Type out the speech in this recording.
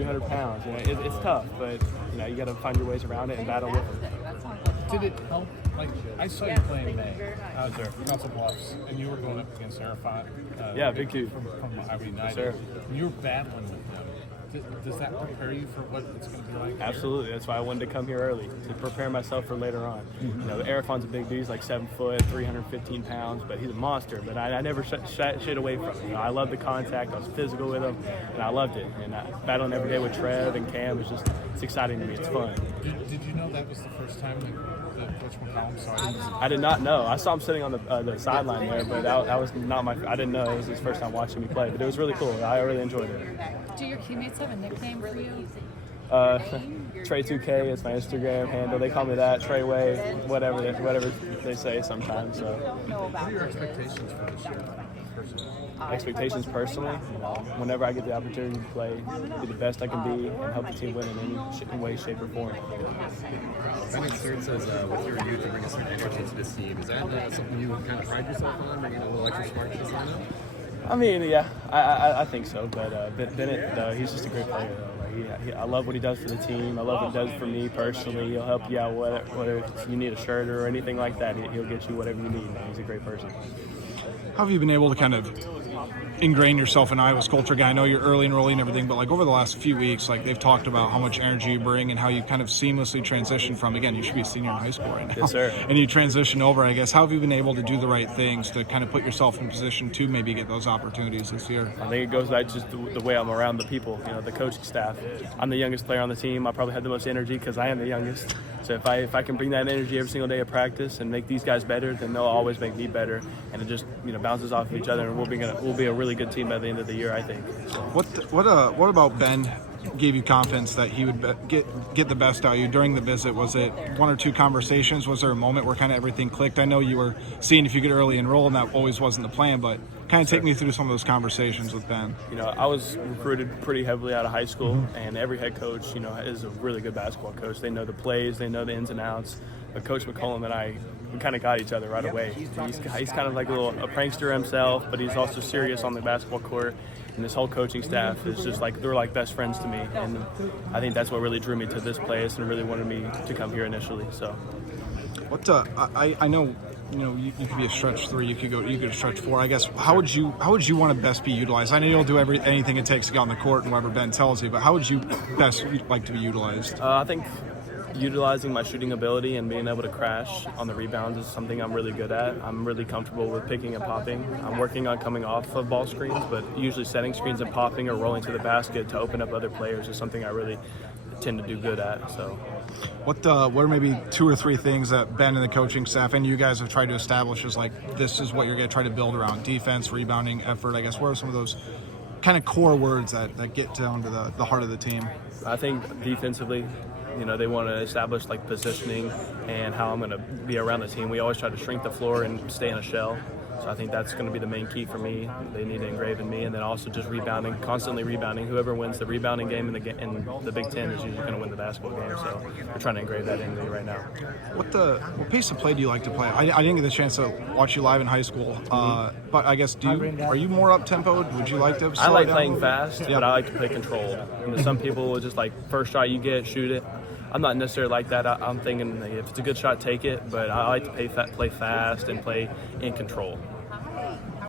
200 pounds. It's tough, but you got to find your ways around it and battle with them. Did it help? Like, I saw you play in May out there, Council Bluffs, and you were going up against Arafat. Big dude. From Iowa United. Sir. And you were battling with him. Does that prepare you for what it's going to be like? Absolutely. That's why I wanted to come here early, to prepare myself for later on. Arafat's a big dude. He's like 7 foot, 315 pounds, but he's a monster. But I never shit away from him. I love the contact. I was physical with him, and I loved it. And battling every day with Trev and Cam it's exciting to me. It's fun. Did you know that was the first time that Coach McCollum saw you? I did not know. I saw him sitting on the sideline there, but that was not I didn't know. It was his first time watching me play, but it was really cool. I really enjoyed it. Do your teammates have a nickname for you? Trey 2K is my Instagram handle. They call me that. Trey Way, whatever they say sometimes. So. What are your expectations for this year? Expectations personally, whenever I get the opportunity to play, be the best I can be, and help the team win in any way, shape, or form. Ben experience says with your youth, you bring some energy to this team. Is that something you kind of pride yourself on, bringing a little extra spark to this lineup? I mean, yeah, I think so. But Bennett, he's just a great player. I love what he does for the team. I love what he does for me personally. He'll help you out whether you need a shirt or anything like that. He'll get you whatever you need. He's a great person. How have you been able to kind of ingrain yourself in Iowa's culture? Guy, I know you're early enrolling and everything, but like over the last few weeks, like they've talked about how much energy you bring and how you kind of seamlessly transition from, again, you should be a senior in high school right now. Yes, sir. And you transition over, I guess. How have you been able to do the right things to kind of put yourself in position to maybe get those opportunities this year? I think it goes back to just the way I'm around the people, the coaching staff. I'm the youngest player on the team. I probably have the most energy because I am the youngest. So if I can bring that energy every single day of practice and make these guys better, then they'll always make me better. And it just bounces off of each other, and we'll be a really good team by the end of the year, I think. So. What about Ben gave you confidence that he would get the best out of you during the visit? Was it one or two conversations? Was there a moment where kind of everything clicked? I know you were seeing if you could early enroll, and that always wasn't the plan, but kind of take me through some of those conversations with Ben. I was recruited pretty heavily out of high school, and every head coach, is a really good basketball coach. They know the plays, they know the ins and outs. But Coach McCollum and I, we kind of got each other right away. He's kind of like a prankster himself, but he's also serious on the basketball court. And this whole coaching staff is just they're like best friends to me. And I think that's what really drew me to this place and really wanted me to come here initially. So, I know. You could be a stretch 3. You could a stretch 4. I guess how would you want to best be utilized? I know you'll do anything it takes to get on the court and whatever Ben tells you, but how would you best like to be utilized? I think utilizing my shooting ability and being able to crash on the rebounds is something I'm really good at. I'm really comfortable with picking and popping. I'm working on coming off of ball screens, but usually setting screens and popping or rolling to the basket to open up other players is something I really tend to do good at. So. What are maybe 2 or 3 things that Ben and the coaching staff and you guys have tried to establish as this is what you're going to try to build around? Defense, rebounding, effort, I guess. What are some of those kind of core words that get down to the heart of the team? I think defensively, they want to establish positioning and how I'm going to be around the team. We always try to shrink the floor and stay in a shell. So I think that's going to be the main key for me. They need to engrave in me, and then also just rebounding, constantly rebounding. Whoever wins the rebounding game in the Big Ten is usually going to win the basketball game. So we're trying to engrave that in me right now. What pace of play do you like to play? I didn't get the chance to watch you live in high school, but I guess are you more up tempo? Would you like to? I like playing fast, but I like to play controlled. Some people will just first shot you get, shoot it. I'm not necessarily like that. I'm thinking if it's a good shot, take it. But I like to play fast and play in control.